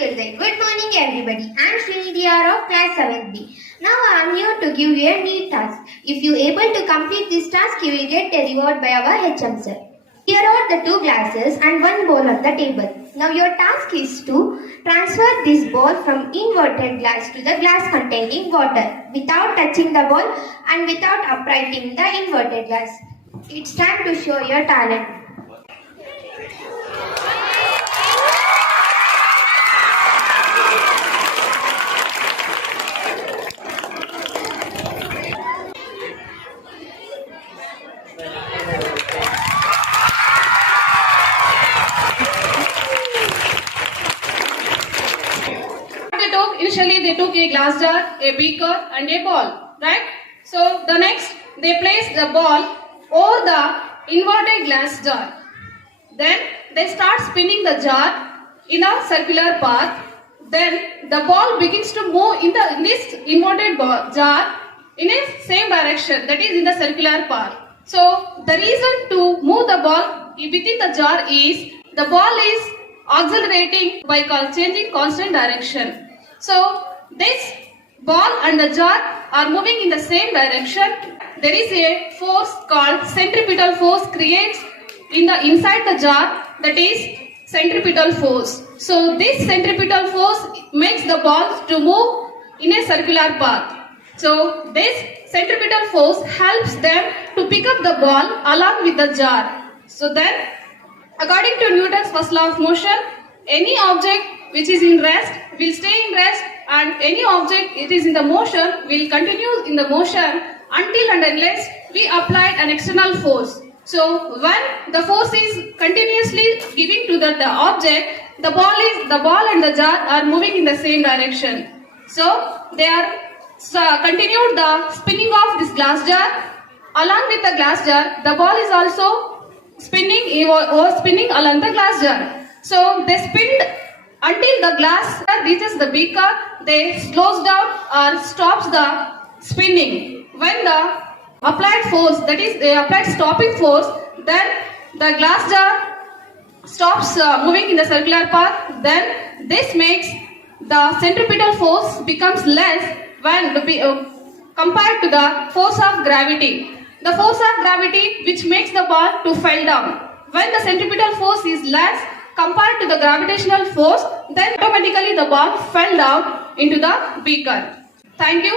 Good morning everybody. I am Srinidhi R of class 7B. Now I am here to give you a neat task. If you are able to complete this task, you will get a reward by our HM sir. Here are the two glasses and one bowl on the table. Now your task is to transfer this ball from inverted glass to the glass containing water without touching the ball and without uprighting the inverted glass. It's time to show your talent. Initially they took a glass jar, a beaker and a ball, right? So the next they placed the ball over the inverted glass jar. Then they start spinning the jar in a circular path. Then the ball begins to move in this inverted jar in a same direction, that is in the circular path. So the reason to move the ball within the jar is the ball is accelerating by changing constant direction. So this ball and the jar are moving in the same direction. There is a force called centripetal force creates in the inside the jar, that is centripetal force. So this centripetal force makes the ball to move in a circular path. So this centripetal force helps them to pick up the ball along with the jar. So then, according to Newton's first law of motion, any object which is in rest will stay in rest, and any object it is in the motion will continue in the motion until and unless we apply an external force. So when the force is continuously giving to the object, the ball and the jar are moving in the same direction. So they are continued the spinning of this glass jar. Along with the glass jar, the ball is also spinning along the glass jar. So they spin until the glass reaches the beaker. They slows down or stops the spinning. When the applied force, that is the applied stopping force, then the glass jar stops moving in the circular path. Then this makes the centripetal force becomes less when compared to the force of gravity. The force of gravity which makes the ball to fall down. When the centripetal force is less compared to the gravitational force, then automatically the ball fell down into the beaker. Thank you.